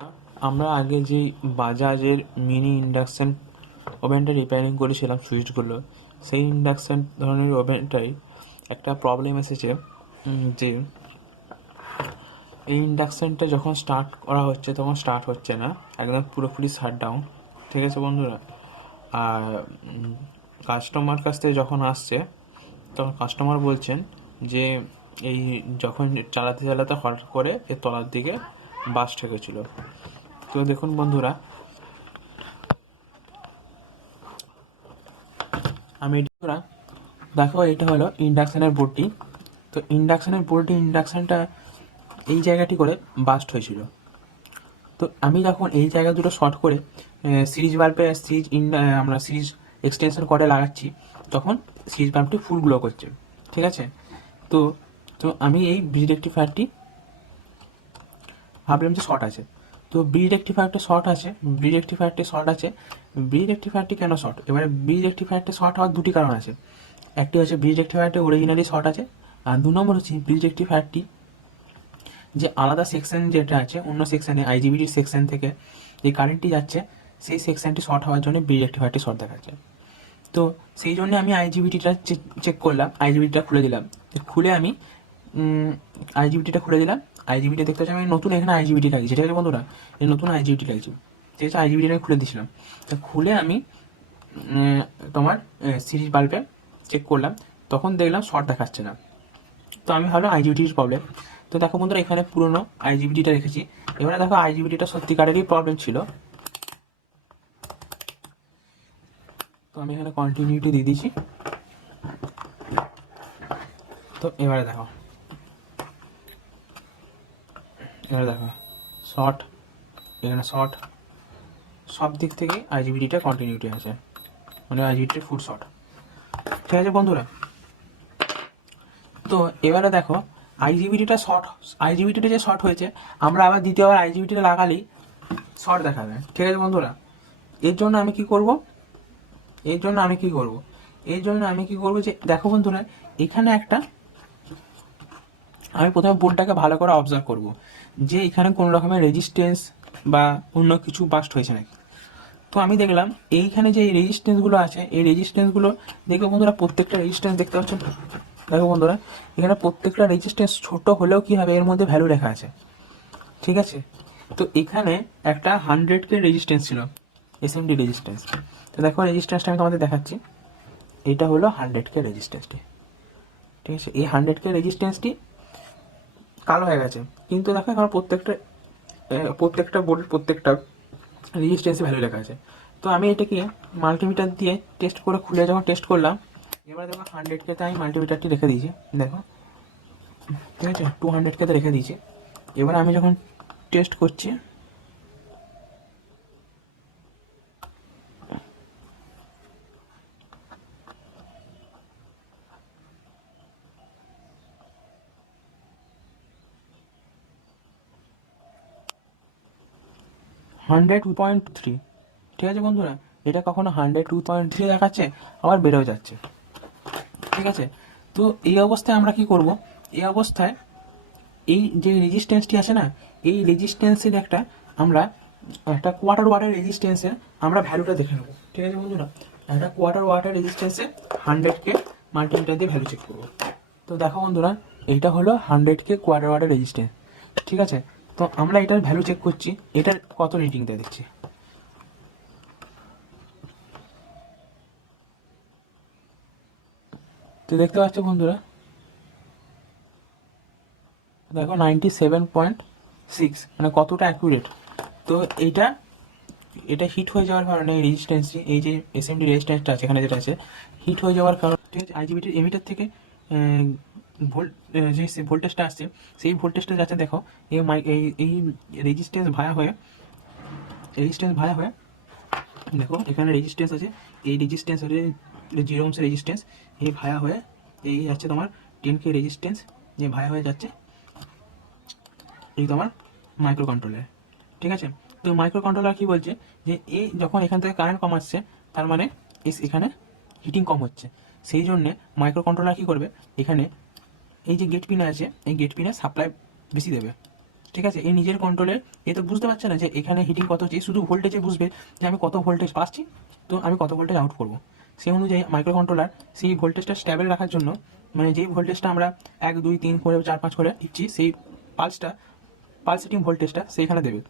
আমরা আগে যে বাজাজের মিনি ইন্ডাকশান ওভেনটা রিপেয়ারিং করেছিলাম সুইচগুলো, সেই ইন্ডাকশান ধরনের ওভেনটাই একটা প্রবলেম এসেছে যে এই ইন্ডাকশানটা যখন স্টার্ট করা হচ্ছে তখন স্টার্ট হচ্ছে না, একদম পুরোপুরি শাট ডাউন। ঠিক আছে বন্ধুরা? আর কাস্টমার কাছ থেকে যখন আসছে তখন কাস্টমার বলছেন যে এই যখন চালাতে চালাতে হঠাৎ করে এর তলার দিকে বাস্ট হয়ে গেছিলো। তো দেখুন বন্ধুরা, দেখো এটা হলো ইন্ডাকশানের বোর্ডটি। তো ইন্ডাকশানটা এই জায়গাটি করে বাস্ট হয়েছিল। তো আমি যখন এই জায়গা দুটো শর্ট করে সিরিজ বাল্বে আমরা সিরিজ এক্সটেনশন করে লাগাচ্ছি, তখন সিরিজ বাল্বটি ফুল গ্লো করছে। ঠিক আছে? তো তো আমি এই ব্রিজ রেক্টিফায়ারটি ভাবলাম যে শর্ট আছে। তো ব্রিজ রেক্টিফায়ারটি কেন শর্ট? এবারে ব্রিজ রেক্টিফায়ারটি শর্ট হওয়ার দুটি কারণ আছে। একটি হচ্ছে ব্রিজ রেক্টিফায়ারটি অরিজিনালি শর্ট আছে, আর 2 নম্বর হচ্ছে ব্রিজ রেক্টিফায়ারটি যে আলাদা সেকশন যেটা আছে, অন্য সেকশানে আইজিবিটির সেকশন থেকে যে কারেন্টটি যাচ্ছে, সেই সেকশনটি শর্ট হওয়ার জন্য ব্রিজ রেক্টিফায়ারটি শর্ট দেখাচ্ছে। তো সেই জন্য আমি আইজিবিটিটা চেক করলাম, আইজিবিটিটা খুলে দিলাম। খুলে আমি আইজিবিটি দেখতে পাচ্ছি আমি নতুন এখানে আইজিবিটি লাগিয়েছি। ঠিক আছে বন্ধুরা? এই নতুন আইজিবিটি লাগিয়েছি। ঠিক আছে, আইজিবিটিটা খুলে দিয়েছিলাম। তো খুলে আমি তোমার সিরিজ বাল্বে চেক করলাম, তখন দেখলাম শর্ট দেখাচ্ছে না। তো আমি ভাবলাম আইজিবিটির প্রবলেম। তো দেখো বন্ধুরা, এখানে পুরোনো আইজিবিটিটা রেখেছি। এবারে দেখো আইজিবিটিটা সত্যিকারেরই প্রবলেম ছিল। তো আমি এখানে কন্টিনিউটি দিয়ে দিয়েছি। তো এবারে দেখো শর্ট, এখানে শর্ট, সব দিক থেকে আইজিবিটিটা কন্টিনিউটি আছে, মানে আইজিবিটির ফুল শর্ট। ঠিক আছে বন্ধুরা? তো এবারে দেখো আইজিবিটিটা যে শর্ট হয়েছে, আমরা আবার দ্বিতীয়বার আইজিবিটিটা লাগালেই শর্ট দেখাবে। ঠিক আছে বন্ধুরা? এর জন্য আমি কি করব যে দেখো বন্ধুরা, এখানে একটা আমি প্রথমে বোর্ডটাকে ভালো করে অবজার্ভ করব যে এখানে কোনো রকমের রেজিস্ট্যান্স বা অন্য কিছু বাস্ট হয়েছে নাকি। তো আমি দেখলাম এইখানে যে রেজিস্ট্যান্সগুলো আছে, এই রেজিস্ট্যান্সগুলো দেখো বন্ধুরা, প্রত্যেকটা রেজিস্ট্যান্স দেখতে পাচ্ছেন। দেখো বন্ধুরা, এখানে প্রত্যেকটা রেজিস্ট্যান্স ছোট হলেও কি হবে, এর মধ্যে ভ্যালু লেখা আছে। ঠিক আছে? তো এখানে একটা 100K রেজিস্ট্যান্স ছিল, এসএমডি রেজিস্ট্যান্স। তো দেখো রেজিস্ট্যান্সটা আমি তোমাদের দেখাচ্ছি। এটা হলো 100K রেজিস্ট্যান্সটি। ঠিক আছে? এই 100K রেজিস্ট্যান্সটি কালো হয়ে গেছে, কিন্তু দেখো এখন প্রত্যেকটা বোর্ডের প্রত্যেকটা রেজিস্ট্যান্সে ভ্যালু লেখা আছে। তো আমি এটাকে মাল্টিমিটার দিয়ে টেস্ট করে খুলে যখন টেস্ট করলাম, এবার দেখো 100Kতে আমি মাল্টিমিটারটি রেখে দিয়েছি। দেখো, ঠিক আছে, 200Kতে রেখে দিয়েছি। এবার আমি যখন টেস্ট করছি, হান্ড্রেড টু পয়েন্ট থ্রি। ঠিক আছে বন্ধুরা? এটা কখনো 102.3 দেখাচ্ছে, আবার বেড়েও যাচ্ছে। ঠিক আছে? তো এই অবস্থায় আমরা কি করব? এই অবস্থায় এই যে রেজিস্ট্যান্সটি আছে না, এই রেজিস্ট্যান্সের একটা কোয়ার্টার ওয়াটের রেজিস্ট্যান্সে আমরা ভ্যালুটা দেখে নেবো। ঠিক আছে বন্ধুরা? একটা কোয়ার্টার ওয়াটের রেজিস্ট্যান্সে 100K মাল্টিমিটার দিয়ে ভ্যালু চেক করবো। তো দেখো বন্ধুরা, এইটা হলো 100K কোয়ার্টার ওয়াটের রেজিস্ট্যান্স। ঠিক আছে? তো আমরা এটার ভ্যালু চেক করছি, এটার কত রিডিং দেয় দেখছি। তো দেখতে পাচ্ছ বন্ধুরা, দেখো 97.6, মানে কতটা অ্যাকুরেট। তো এইটা এটা হিট হয়ে যাওয়ার কারণে এই রেজিস্ট্যান্সটি, এই যে এসএমডি রেজিস্ট্যান্সটা আছে এখানে যেটা আছে, হিট হয়ে যাওয়ার কারণে, ঠিক আছে, আইজিবিটির এমিটার থেকে যে ভোল্টেজটা আসছে, সেই ভোল্টেজটা যাচ্ছে দেখো এই রেজিস্ট্যান্স ভায়া হয়ে দেখো এখানে রেজিস্ট্যান্স আছে, এই রেজিস্ট্যান্স হচ্ছে 0 ohms রেজিস্ট্যান্স, এই ভায়া হয়ে এই যাচ্ছে তোমার 10K রেজিস্ট্যান্স, যে ভায়া হয়ে যাচ্ছে এই তোমার মাইক্রো কন্ট্রোলার। ঠিক আছে? তো মাইক্রো কন্ট্রোলার কি বলছে, যে এই যখন এখান থেকে কারেন্ট কম আসছে, তার মানে এখানে হিটিং কম হচ্ছে। সেই জন্যে মাইক্রো কন্ট্রোলার কী করবে, এখানে এই যে গেট পিন আছে, এই গেট পিনে সাপ্লাই বেশি দেবে। ঠিক আছে, এই নিজের কন্ট্রোলের এ তো বুঝতে পারছে না যে এখানে হিটিং কত হচ্ছে, শুধু ভোল্টেজে বুঝবে যে আমি কত ভোল্টেজ পাচ্ছি, তো আমি কত ভোল্টেজ আউট করবো। সেই অনুযায়ী মাইক্রো কন্ট্রোলার সেই ভোল্টেজটা স্ট্যাবল রাখার জন্য, মানে যেই ভোল্টেজটা আমরা 1 2 3 করে 4 5 করে দিচ্ছি, সেই পালসেটিং ভোল্টেজটা সেইখানে দেবে।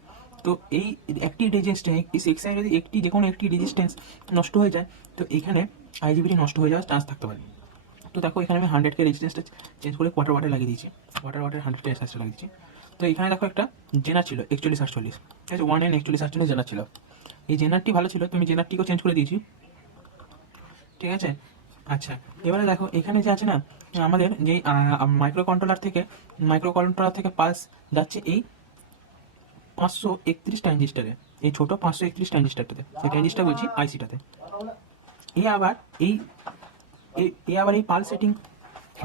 তো এই একটি রেজিস্ট্যান্স, এই সেকশনে যদি যে কোনো একটি রেজিস্ট্যান্স নষ্ট হয়ে যায়, তো এখানে আইজিবিটি নষ্ট হয়ে যাওয়ার চান্স থাকতে পারে। তো দেখো এখানে আমি 100K রেজিস্ট্যান্সটা চেঞ্জ করে কোয়ার্টার ওয়াটে লাগিয়ে দিয়েছি, কোয়ার্টার ওয়াটের 100K রেজিস্ট্যান্সটা লাগিয়ে দিয়েছি। তো এখানে দেখো একটা জেনার ছিল 4148, ঠিক আছে, 1N 4148 জেনার ছিল। এই জেনারটি ভালো ছিল, তুমি জেনারটিকেও চেঞ্জ করে দিয়েছি, ঠিক আছে। আচ্ছা, এবারে দেখো এখানে যে আছে না, আমাদের যেই মাইক্রো কন্ট্রোলার থেকে পালস যাচ্ছে এই 531 ট্রানজিস্টারে, এই ছোট 531 ট্রানজিস্টারটাতে, সেই ট্রানজিস্টার বলছি আইসিটাতে। এ আবার এই এই পালস সেটিং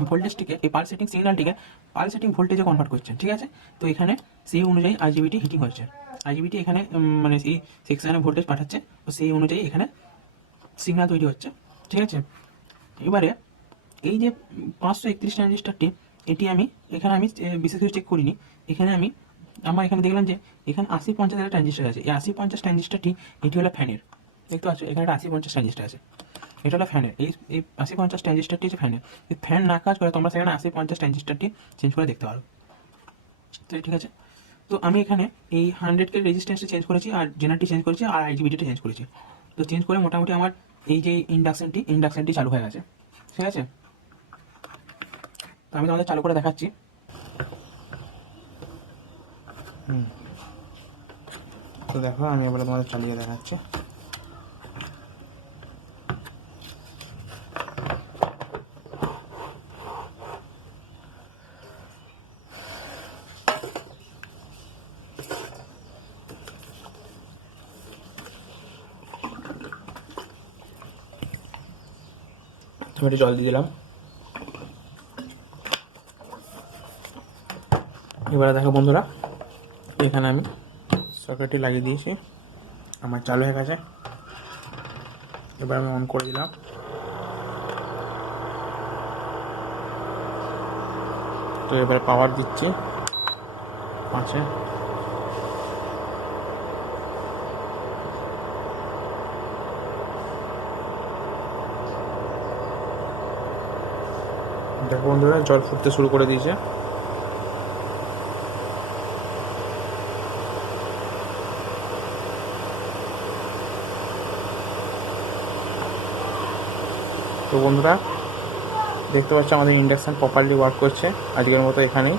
ভোল্টেজটিকে, এই পালস সেটিং সিগন্যালটিকে পালস সেটিং ভোল্টেজে কনভার্ট করছে, ঠিক আছে। তো এখানে সেই অনুযায়ী আইজিবিটি হিটিং হচ্ছে, আইজিবিটি এখানে মানে এই সেকশনে ভোল্টেজ পাঠাচ্ছে, তো সেই অনুযায়ী এখানে সিগন্যাল তৈরি হচ্ছে, ঠিক আছে। এবারে এই যে 531 ট্রানজিস্টারটি, এটি এখানে আমি বিশেষ কিছু চেক করিনি। এখানে আমার এখানে দেখলাম যে এখানে 80-50 একটা ট্রানজিস্টার আছে। এই 80-50 ট্রানজিস্টারটি এটি হলো ফ্যানের, দেখতে পাচ্ছ এখানে একটা 80-50 ট্রানজিস্টার আছে, এটা হলো ফ্যানের। এই 80-50 ট্রানজিস্টারটি হচ্ছে ফ্যানের। এই ফ্যান না কাজ করে তোমরা সেখানে 80-50 ট্রানজিস্টারটি চেঞ্জ করে দেখতে পারো। তো ঠিক আছে, তো আমি এখানে এই 100K রেজিস্ট্যান্সটা চেঞ্জ করেছি, আর জেনারটি চেঞ্জ করেছি, আর আইজিবিটিটা চেঞ্জ করেছি। তো চেঞ্জ করে মোটামুটি আমার এই যে ইন্ডাকশনটি চালু হয়ে গেছে, ঠিক আছে। তো আমি তোমাদের চালু করে দেখাচ্ছি। তো দেখো আমি এবারে তোমাদের চালিয়ে দেখাচ্ছি। একটু জল দিয়ে দিলাম। এবারে দেখো বন্ধুরা, এখানে আমি সকেটটি লাগিয়ে দিয়েছি, আমার চালু হয়ে গেছে। এবার আমি অন করে দিলাম। তো এবারে পাওয়ার দিচ্ছি 5-এ। দেখো বন্ধুরা, জল ফুটতে শুরু করে দিয়েছে। তো বন্ধুরা দেখতে পাচ্ছ আমাদের ইন্ডাকশান প্রপারলি ওয়ার্ক করছে। আজকের মতো এখানেই।